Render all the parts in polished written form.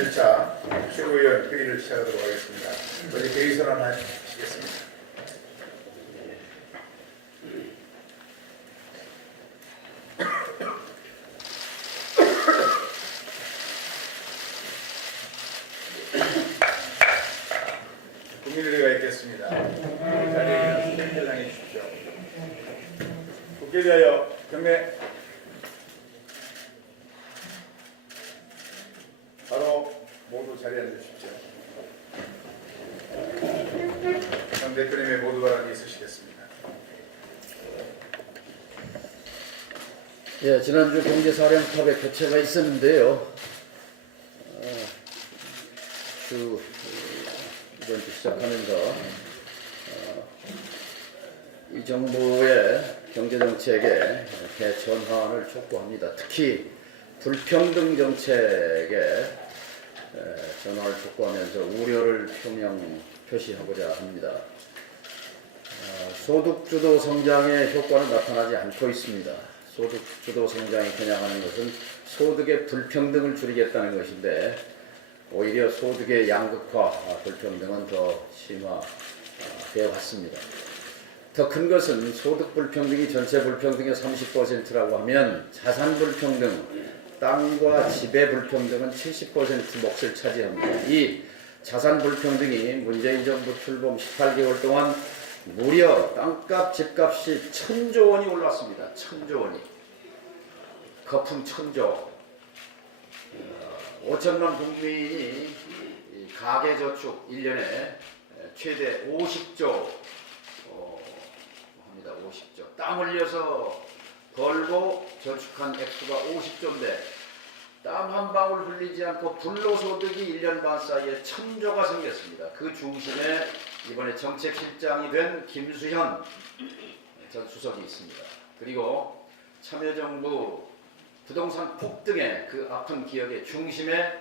1차 최고위원 회의를 시작하도록 하겠습니다. 먼저 회의 선언하시겠습니다. 국민의회가 있겠습니다. 자리에 선정해 주십시오. 국회에 대하여 경례. 바로 모두 자리에 앉으십시오. 전 대표님의 모두 발언이 있으시겠습니다. 예, 지난주 경제사령탑의 교체가 있었는데요. 이번 주 시작하면서 이 정부의 경제정책의 대전환을 촉구합니다. 특히 불평등 정책의 전환을 촉구하면서 우려를 표시하고자 합니다. 소득주도 성장의 효과는 나타나지 않고 있습니다. 소득주도 성장이 겨냥하는 것은 소득의 불평등을 줄이겠다는 것인데 오히려 소득의 양극화, 불평등은 더 심화되어 왔습니다. 더 큰 것은 소득 불평등이 전체 불평등의 30%라고 하면 자산 불평등, 땅과 집의 불평등은 70% 몫을 차지합니다. 이 자산 불평등이 문재인 정부 출범 18개월 동안 무려 땅값, 집값이 1,000조 원이 올랐습니다. 1,000조 원이. 거품 1,000조. 5천만 국민이 가계저축 1년에 최대 50조 합니다. 50조. 땀 흘려서 벌고 저축한 액수가 50조인데 땀 한 방울 흘리지 않고 불로소득이 1년 반 사이에 1,000조가 생겼습니다. 그 중심에 이번에 정책실장이 된 김수현 전 수석이 있습니다. 그리고 참여정부 부동산 폭등의 그 아픈 기억의 중심에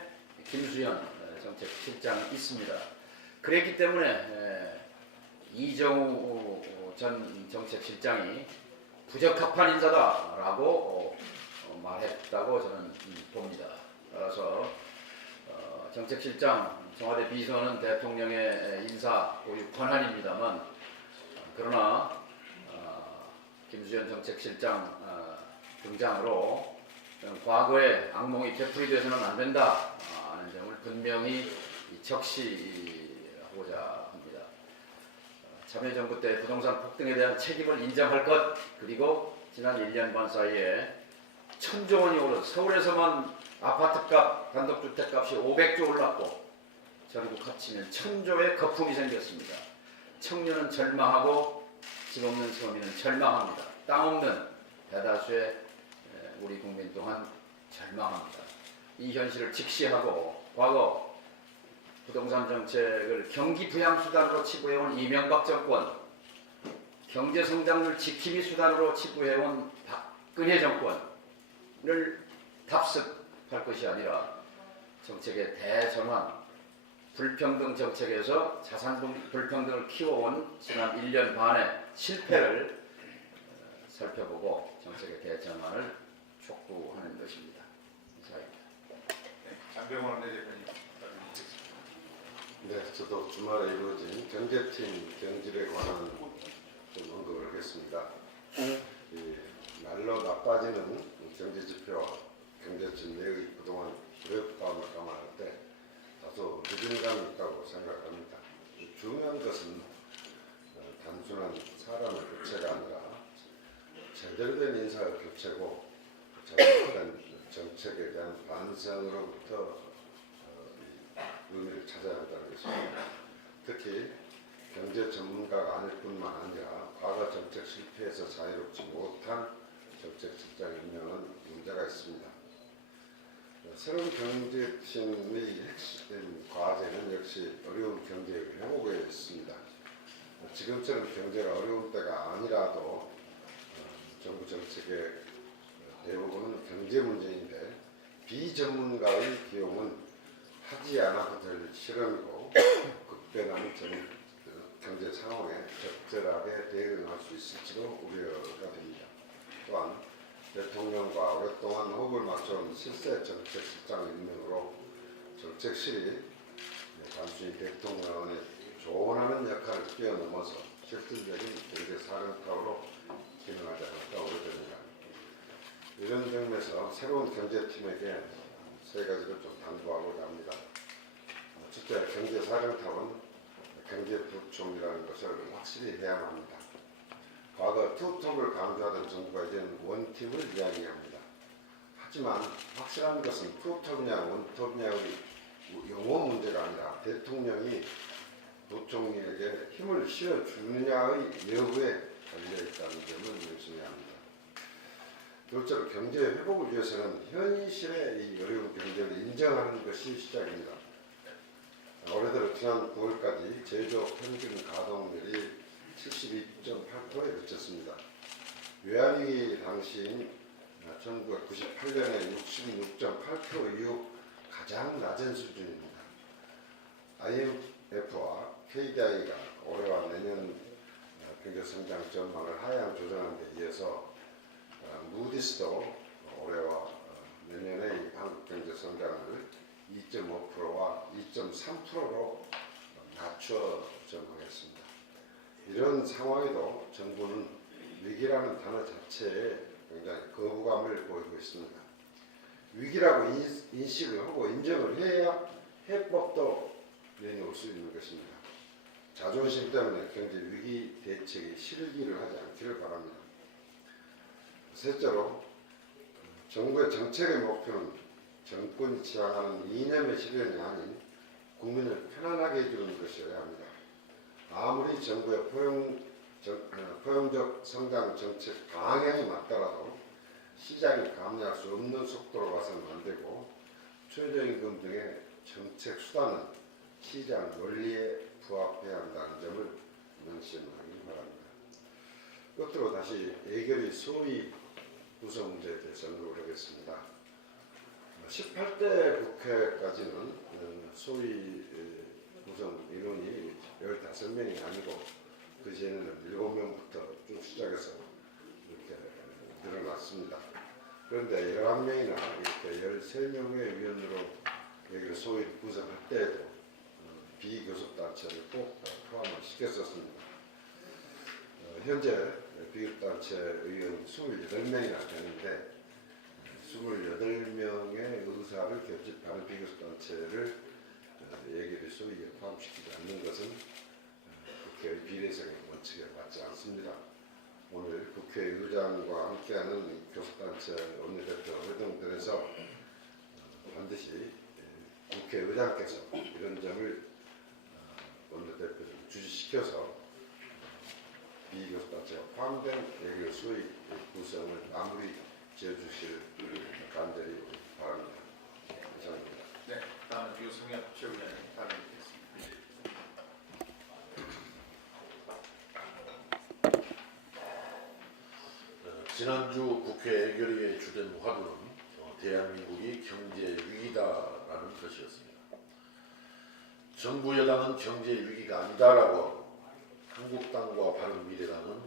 김수현 정책실장이 있습니다. 그랬기 때문에 이정우 전 정책실장이 부적합한 인사다라고 말했다고 저는 봅니다. 따라서 정책실장, 청와대 비서는 대통령의 인사 고유 권한입니다만 그러나 김수현 정책실장 등장으로 과거의 악몽이 되풀이돼서는 안 된다 하는 점을 분명히 적시하고자 합니다. 참여정부 때 부동산 폭등에 대한 책임을 인정할 것, 그리고 지난 1년 반 사이에 1,000조 원이 오른 서울에서만 아파트값, 단독주택값이 500조 올랐고 전국 합치면 1,000조의 거품이 생겼습니다. 청년은 절망하고 집 없는 서민은 절망합니다. 땅 없는 대다수의 우리 국민 또한 절망합니다. 이 현실을 직시하고 과거 부동산 정책을 경기 부양 수단으로 치부해온 이명박 정권, 경제 성장률 지킴이 수단으로 치부해온 박근혜 정권을 답습할 것이 아니라 정책의 대전환, 불평등 정책에서 자산 불평등을 키워온 지난 1년 반의 실패를 살펴보고 정책의 대전환을 촉구하는 것입니다. 이상입니다. 장병원 대표님. 네, 저도 주말에 이루어진 경제팀 경질에 관한 좀 언급을 하겠습니다. 날로 나빠지는 경제지표, 경제진내의 그동안 불협감을 감안할 때 다소 늦은 감이 있다고 생각합니다. 중요한 것은 단순한 사람의 교체가 아니라 제대로 된 인사의 교체고 잘못된 정책에 대한 반성으로부터 의미를 찾아야 한다는 것입니다. 특히 경제 전문가가 아닐 뿐만 아니라 과거 정책 실패에서 자유롭지 못한 정책실장 임명은 문제가 있습니다. 새로운 경제팀의 핵심 과제는 역시 어려운 경제 회복에 있습니다. 지금처럼 경제가 어려운 때가 아니라도 정부 정책의 대부분은 경제 문제인데 비전문가의 기용은 하지 않아도 될 실험이고 급변하는 경제 상황에 적절하게 대응할 수 있을지도 우려가 됩니다. 또한 대통령과 오랫동안 호흡을 맞춰온 실세 정책실장 임명으로 정책실이 단순히 대통령의 조언하는 역할을 뛰어넘어서 실질적인 경제사령탑으로 기능하지 않았다 오래됩니다. 이런 점에서 새로운 경제팀에게 세 가지를 좀 당부하고자 합니다. 첫째, 경제사령탑은 경제부총리라는 것을 확실히 해야만 합니다. 과거 투톱을 강조하던 정부가 이제는 원팀을 이야기합니다. 하지만 확실한 것은 투톱이냐 원톱이냐의 영어 문제가 아니라 대통령이 부총리에게 힘을 실어주느냐의 여부에 달려있다는 점을 명심해야 합니다. 둘째로 경제 회복을 위해서는 현실의 이 어려운 경제를 인정하는 것이 시작입니다. 올해 지난 9월까지 제조업 평균 가동률이 72.8%에 그쳤습니다. 외환위기 당시인 1998년에 66.8% 이후 가장 낮은 수준입니다. IMF와 KDI가 올해와 내년 경제성장 전망을 하향 조정한 데 이어서 무디스도 올해와 내년의 한국 경제 성장을 2.5%와 2.3%로 낮춰 전망했습니다. 이런 상황에도 정부는 위기라는 단어 자체에 굉장히 거부감을 보이고 있습니다. 위기라고 인식을 하고 인정을 해야 해법도 내놓을 수 있는 것입니다. 자존심 때문에 경제 위기 대책이 실기를 하지 않기를 바랍니다. 셋째로 정부의 정책의 목표는 정권이 지향하는 이념의 실현이 아닌 국민을 편안하게 해주는 것이어야 합니다. 아무리 정부의 포용적 성장 정책 방향이 맞더라도 시장이 감내할 수 없는 속도로 가서는 안 되고 최저임금 등의 정책 수단은 시장 원리에 부합해야 한다는 점을 명심하기 바랍니다. 끝으로 다시 예결위 소위 구성 문제에 대해서 언급을 하겠습니다. 18대 국회까지는 소위 구성 인원이 15명이 아니고 그 전에는 7명부터 쭉 시작해서 이렇게 늘어났습니다. 그런데 11명이나 이렇게 13명의 위원으로 여기를 소위 구성할 때에도 비교섭단체를 꼭 포함을 시켰었습니다. 현재 비교섭단체 의원 28명이나 되는데 28명의 의사를 결집하는 비교섭단체를 예결위 소위에 포함시키지 않는 것은 국회의 비례성의 원칙에 맞지 않습니다. 오늘 국회의장과 함께하는 교섭단체 원내대표 회동들에서 반드시 국회의장께서 이런 점을 원내대표를 주지시켜서 비교섭단체가 포함된 예결위 소위 구성을 마무리 지어주실 간절히 바랍니다. 이상입니다. 네, 다음은 유승엽 최고위원님 발언드리겠습니다. 지난주 국회 예결위의 주된 화두는 대한민국이 경제 위기다라는 것이었습니다. 정부 여당은 경제 위기가 아니다라고 하고 한국당과 바른미래당은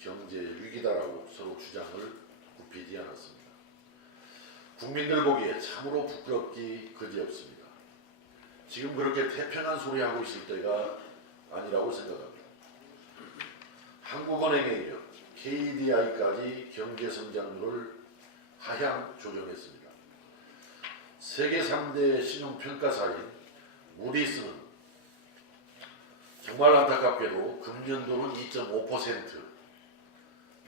경제 위기다라고 서로 주장을 굽히지 않았습니다. 국민들 보기에 참으로 부끄럽기 그지없습니다. 지금 그렇게 태평한 소리 하고 있을 때가 아니라고 생각합니다. 한국은행에 이어 KDI까지 경제 성장률을 하향 조정했습니다. 세계 3대 신용평가사인 무디스는 정말 안타깝게도 금년도는 2.5%,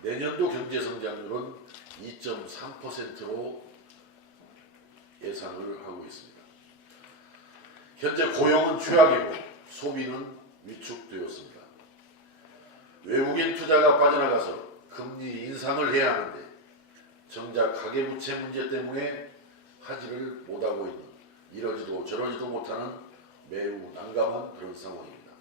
내년도 경제 성장률은 2.3%로 예상을 하고 있습니다. 현재 고용은 최악이고 소비는 위축되었습니다. 외국인 투자가 빠져나가서 금리 인상을 해야 하는데 정작 가계부채 문제 때문에 하지를 못하고 있는, 이러지도 저러지도 못하는 매우 난감한 그런 상황입니다.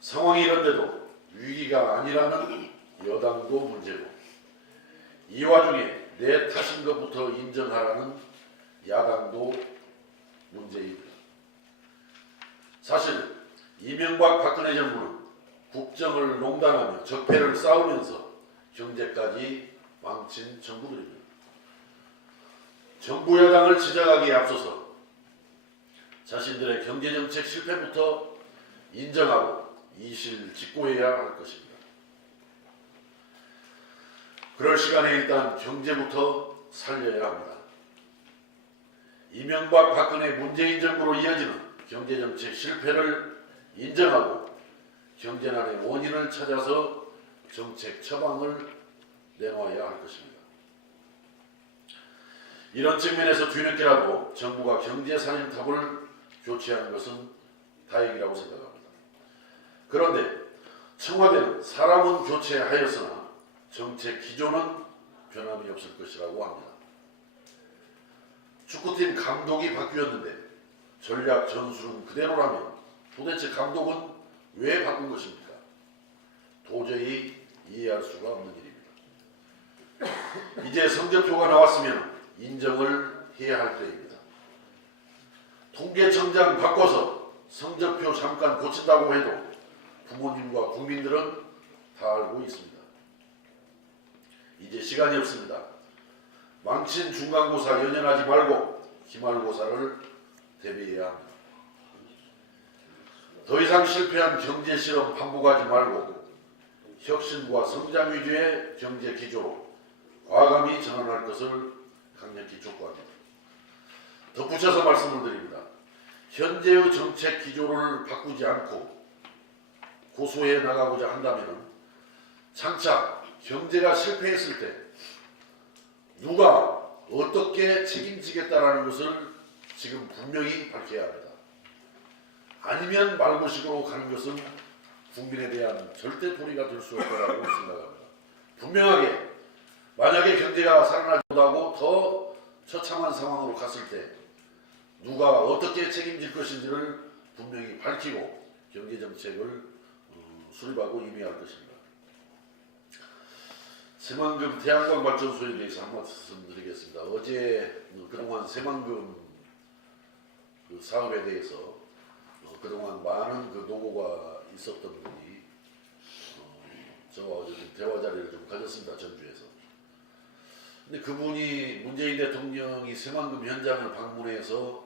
상황이 이런데도 위기가 아니라는 여당도 문제고, 이 와중에 내 탓인 것부터 인정하라는 야당도 문제입니다. 사실 이명박 박근혜 정부는 국정을 농단하며 적폐를 쌓으면서 경제까지 망친 정부들입니다. 정부 여당을 지적하기에 앞서서 자신들의 경제정책 실패부터 인정하고 이실 직고해야 할 것입니다. 그럴 시간에 일단 경제부터 살려야 합니다. 이명박 박근혜 문재인 정부로 이어지는 경제정책 실패를 인정하고 경제난의 원인을 찾아서 정책 처방을 내놓아야 할 것입니다. 이런 측면에서 뒤늦게라도 정부가 경제살인탑을 교체하는 것은 다행이라고 생각합니다. 그런데 청와대는 사람은 교체하였으나 정책 기조는 변함이 없을 것이라고 합니다. 축구팀 감독이 바뀌었는데 전략 전술은 그대로라면 도대체 감독은 왜 바꾼 것입니까? 도저히 이해할 수가 없는 일입니다. 이제 성적표가 나왔으면 인정을 해야 할 때입니다. 통계청장 바꿔서 성적표 잠깐 고친다고 해도 부모님과 국민들은 다 알고 있습니다. 이제 시간이 없습니다. 망친 중간고사 연연하지 말고 기말고사를 대비해야 합니다. 더 이상 실패한 경제실험 반복하지 말고 혁신과 성장 위주의 경제 기조로 과감히 전환할 것을 강력히 촉구합니다. 덧붙여서 말씀을 드립니다. 현재의 정책 기조를 바꾸지 않고 고수해 나가고자 한다면 장차 경제가 실패했을 때 누가 어떻게 책임지겠다라는 것을 지금 분명히 밝혀야 합니다. 아니면 말고식으로 가는 것은 국민에 대한 절대 도리가 될 수 없다고 생각합니다. 분명하게 만약에 경제가 살아나지 못하고 더 처참한 상황으로 갔을 때 누가 어떻게 책임질 것인지를 분명히 밝히고 경제정책을 수립하고 임해야 할 것입니다. 새만금 태양광 발전소에 대해서 한 말씀 드리겠습니다. 어제 그동안 새만금 그 사업에 대해서 그동안 많은 그 노고가 있었던 분이 저와 어제 좀 대화 자리를 좀 가졌습니다. 전주에서. 근데 그분이 문재인 대통령이 새만금 현장을 방문해서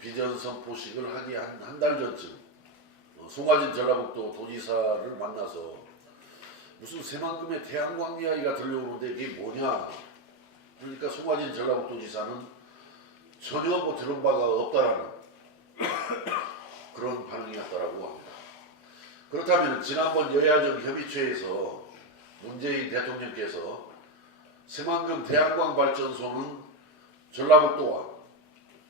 비전 선포식을 하기 한 달 전쯤 송화진 전라북도 도지사를 만나서 무슨 새만금의 태양광 이야기가 들려오는데 이게 뭐냐. 그러니까 송화진 전라북도지사는 전혀 뭐 들은 바가 없다라는 그런 반응이었다라고 합니다. 그렇다면 지난번 여야정 협의체에서 문재인 대통령께서 새만금 태양광 발전소는 전라북도와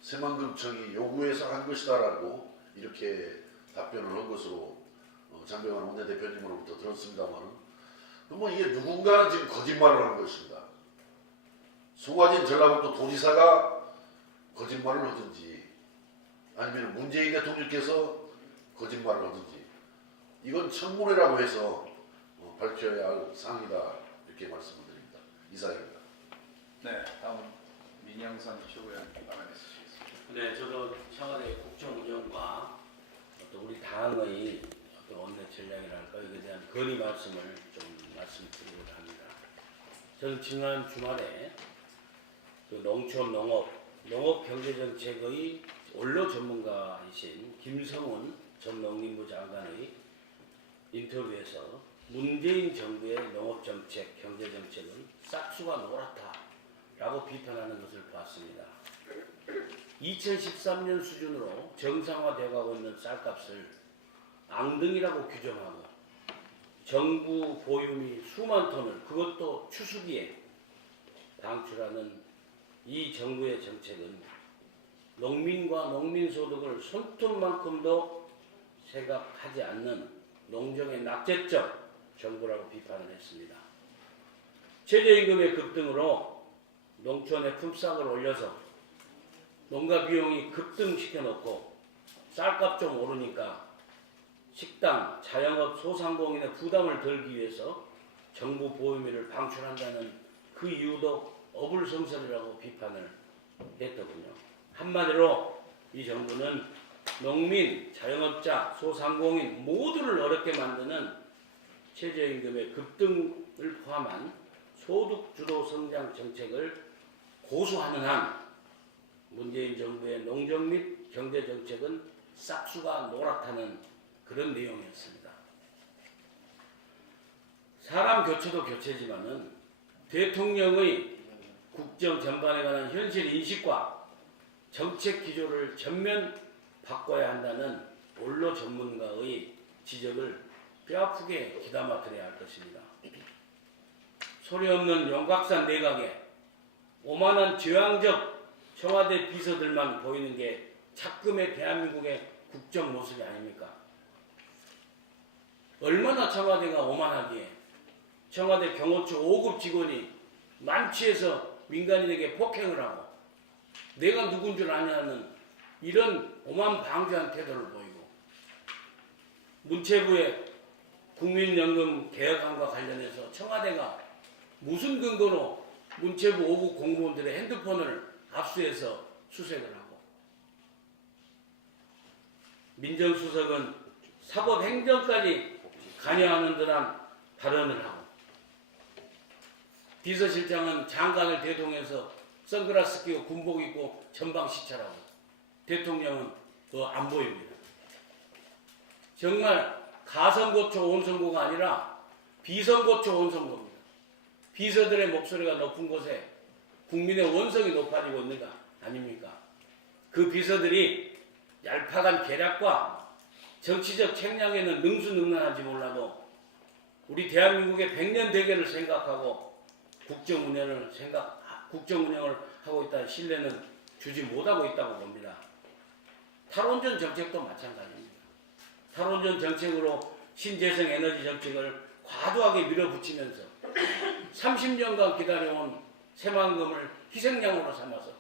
새만금청이 요구해서 한 것이다라고 이렇게 답변을 한 것으로 장병환 원내대표님으로부터 들었습니다만 뭐 이게 누군가는 지금 거짓말을 하는 것입니다. 송화진 전라북도 도지사가 거짓말을 하든지 아니면 문재인 대통령께서 거짓말을 하든지 이건 청문회라고 해서 밝혀야 할 사항이다 이렇게 말씀을 드립니다. 이상입니다. 네, 다음 민영선 최고위원 발언해 주시겠습니다. 네, 저도 청와대 국정운영과 어떤 우리 당의 어떤 원내 전략이랄까 이에 대한 건의 말씀을 좀 말씀드리고자 합니다. 저는 지난 주말에 그 농촌 농업 경제정책의 원로 전문가이신 김성훈 전 농림부 장관의 인터뷰에서 문재인 정부의 농업정책, 경제정책은 싹수가 노랗다라고 비판하는 것을 보았습니다. 2013년 수준으로 정상화되어가고 있는 쌀값을 앙등이라고 규정하고 정부 보유미 수만 톤을 그것도 추수기에 방출하는 이 정부의 정책은 농민과 농민소득을 손톱만큼도 생각하지 않는 농정의 낙제적 정부라고 비판을 했습니다. 최저임금의 급등으로 농촌의 품삯을 올려서 농가 비용이 급등시켜 놓고 쌀값 좀 오르니까 식당, 자영업, 소상공인의 부담을 덜기 위해서 정부 보유미를 방출한다는 그 이유도 어불성설이라고 비판을 했더군요. 한마디로 이 정부는 농민, 자영업자, 소상공인 모두를 어렵게 만드는 최저임금의 급등을 포함한 소득주도 성장 정책을 고수하는 한 문재인 정부의 농정 및 경제 정책은 싹수가 노랗다는 그런 내용이었습니다. 사람 교체도 교체지만은 대통령의 국정 전반에 관한 현실 인식과 정책 기조를 전면 바꿔야 한다는 원로 전문가의 지적을 뼈아프게 귀담아 들어야 할 것입니다. 소리 없는 용각산 내각에 오만한 제왕적 청와대 비서들만 보이는 게 작금의 대한민국의 국정 모습이 아닙니까? 얼마나 청와대가 오만하기에 청와대 경호처 5급 직원이 만취해서 민간인에게 폭행을 하고 내가 누군 줄 아냐는 이런 오만 방조한 태도를 보이고 문체부의 국민연금 개혁안과 관련해서 청와대가 무슨 근거로 문체부 5급 공무원들의 핸드폰을 압수해서 수색을 하고 민정수석은 사법행정까지 관여하는 듯한 발언을 하고 비서실장은 장관을 대동해서 선글라스 끼고 군복 입고 전방 시찰하고 대통령은 안 보입니다. 정말 가선거초 온선거가 아니라 비선거초 온선거입니다. 비서들의 목소리가 높은 곳에 국민의 원성이 높아지고 있는 거 아닙니까? 그 비서들이 얄팍한 계략과 정치적 책략에는 능수능란한지 몰라도 우리 대한민국의 100년 대계를 생각하고 국정 운영을 하고 있다는 신뢰는 주지 못하고 있다고 봅니다. 탈원전 정책도 마찬가지입니다. 탈원전 정책으로 신재생 에너지 정책을 과도하게 밀어붙이면서 30년간 기다려온 새만금을 희생양으로 삼아서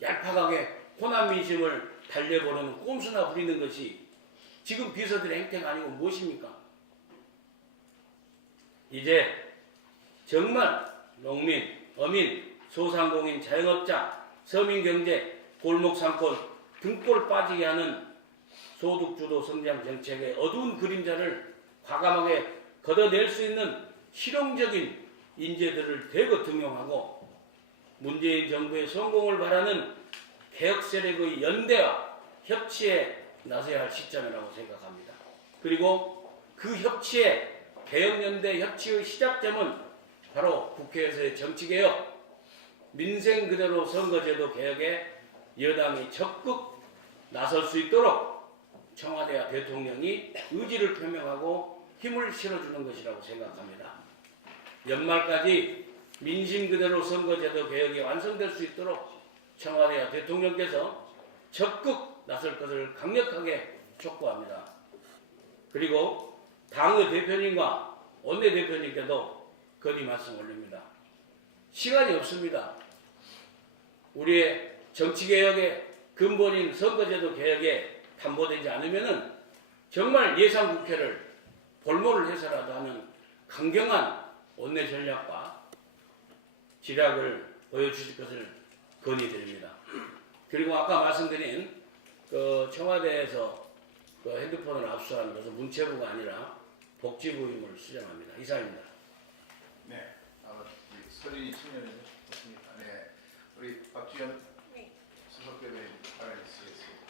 얄팍하게 호남 민심을 달래보려는 꼼수나 부리는 것이 지금 비서들의 행태가 아니고 무엇입니까? 이제 정말 농민, 어민, 소상공인, 자영업자, 서민경제, 골목상권 등골 빠지게 하는 소득주도 성장 정책의 어두운 그림자를 과감하게 걷어낼 수 있는 실용적인 인재들을 대거 등용하고 문재인 정부의 성공을 바라는 개혁 세력의 연대와 협치에 나서야 할 시점이라고 생각합니다. 그리고 그 협치의 개혁연대 협치의 시작점은 바로 국회에서의 정치개혁, 민생 그대로 선거제도 개혁에 여당이 적극 나설 수 있도록 청와대와 대통령이 의지를 표명하고 힘을 실어주는 것이라고 생각합니다. 연말까지 민심 그대로 선거제도 개혁이 완성될 수 있도록 청와대와 대통령께서 적극 나설 것을 강력하게 촉구합니다. 그리고 당의 대표님과 원내대표님께도 건의 말씀 올립니다. 시간이 없습니다. 우리의 정치개혁의 근본인 선거제도 개혁에 담보되지 않으면 정말 예상국회를 볼모를 해서라도 하는 강경한 원내 전략과 지략을 보여주실 것을 건의드립니다. 그리고 아까 말씀드린 청와대에서 핸드폰을 압수하는 것은 문체부가 아니라 복지부임을 수정합니다. 이상입니다. 네. 서준이 참여해 주셨습니다. 네. 우리 박주현 수석대변인 발언해주시겠습니다.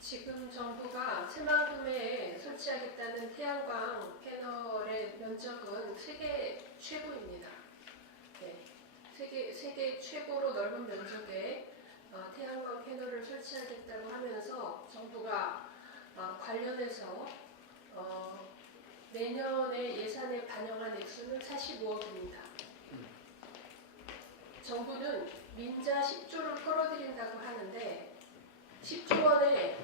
지금 정부가 새만금에 설치하겠다는 태양광 패널의 면적은 세계 최고입니다. 네, 세계 최고로 넓은 면적의 태양광 패널을 설치하겠다고 하면서 정부가 관련해서 내년에 예산에 반영한 액수는 45억입니다. 정부는 민자 10조를 끌어들인다고 하는데 10조 원에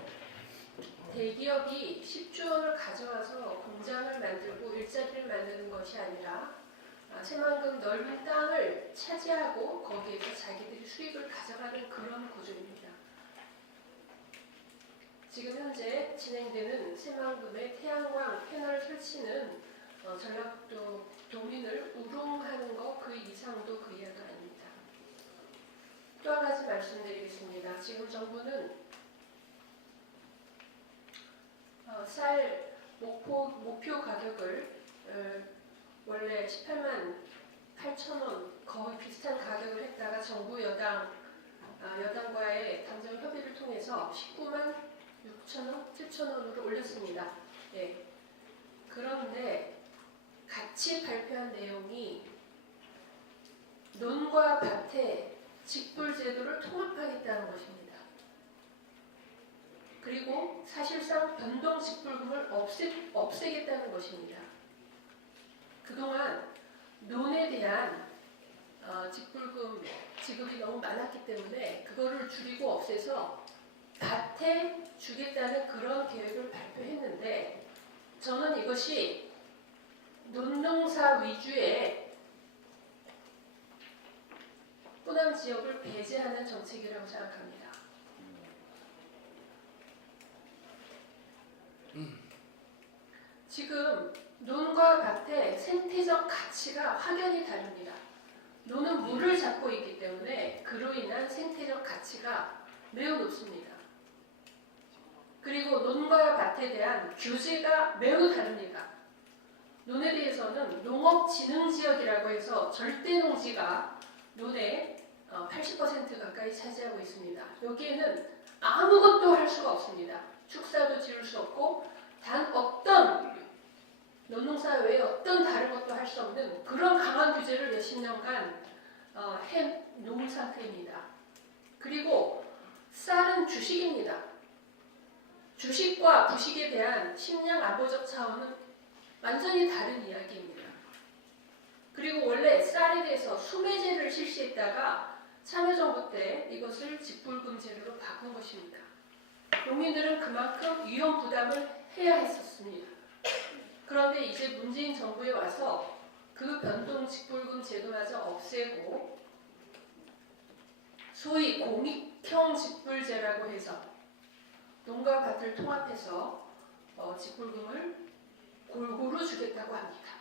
대기업이 10조 원을 가져와서 공장을 만들고 일자리를 만드는 것이 아니라 새만금 넓은 땅을 차지하고 거기에서 자기들이 수익을 가져가는 그런 구조입니다. 지금 현재 진행되는 새만금의 태양광 패널 설치는 전라북도 도민을 우롱하는 것 그 이상도 그 이하도 아닙니다. 또 한 가지 말씀드리겠습니다. 지금 정부는 쌀 목표 가격을 원래 18만 8천 원 거의 비슷한 가격을 했다가 정부 여당과의 당정 협의를 통해서 19만 6천 원, 7천 원으로 올렸습니다. 예. 그런데 같이 발표한 내용이 논과 밭의 직불 제도를 통합하겠다는 것입니다. 그리고 사실상 변동 직불금을 없애겠다는 것입니다. 그동안 논에 대한 직불금 지급이 너무 많았기 때문에 그거를 줄이고 없애서 밭에 주겠다는 그런 계획을 발표했는데 저는 이것이 논농사 위주의 호남 지역을 배제하는 정책이라고 생각합니다. 지금 논과 밭의 생태적 가치가 확연히 다릅니다. 논은 물을 잡고 있기 때문에 그로 인한 생태적 가치가 매우 높습니다. 그리고 논과 밭에 대한 규제가 매우 다릅니다. 논에 대해서는 농업진흥지역이라고 해서 절대농지가 논의 80% 가까이 차지하고 있습니다. 여기에는 아무것도 할 수가 없습니다. 축사도 지을 수 없고 단 어떤 논농사 외에 어떤 다른 것도 할 수 없는 그런 강한 규제를 몇십 년간 해놓은 상태입니다. 그리고 쌀은 주식입니다. 주식과 부식에 대한 식량 안보적 차원은 완전히 다른 이야기입니다. 그리고 원래 쌀에 대해서 수매제를 실시했다가 참여정부 때 이것을 직불금 제도로 바꾼 것입니다. 농민들은 그만큼 위험 부담을 해야 했었습니다. 그런데 이제 문재인 정부에 와서 그 변동 직불금 제도마저 없애고 소위 공익형 직불제라고 해서 농가 밭을 통합해서 직불금을 골고루 주겠다고 합니다.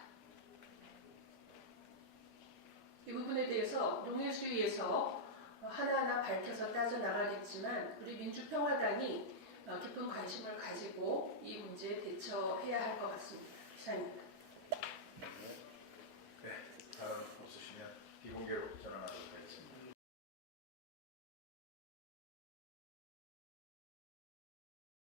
이 부분에 대해서 농해수위에서 하나하나 밝혀서 따져나가겠지만 우리 민주평화당이 깊은 관심을 가지고 이 문제에 대처해야 할 것 같습니다. 이상입니다.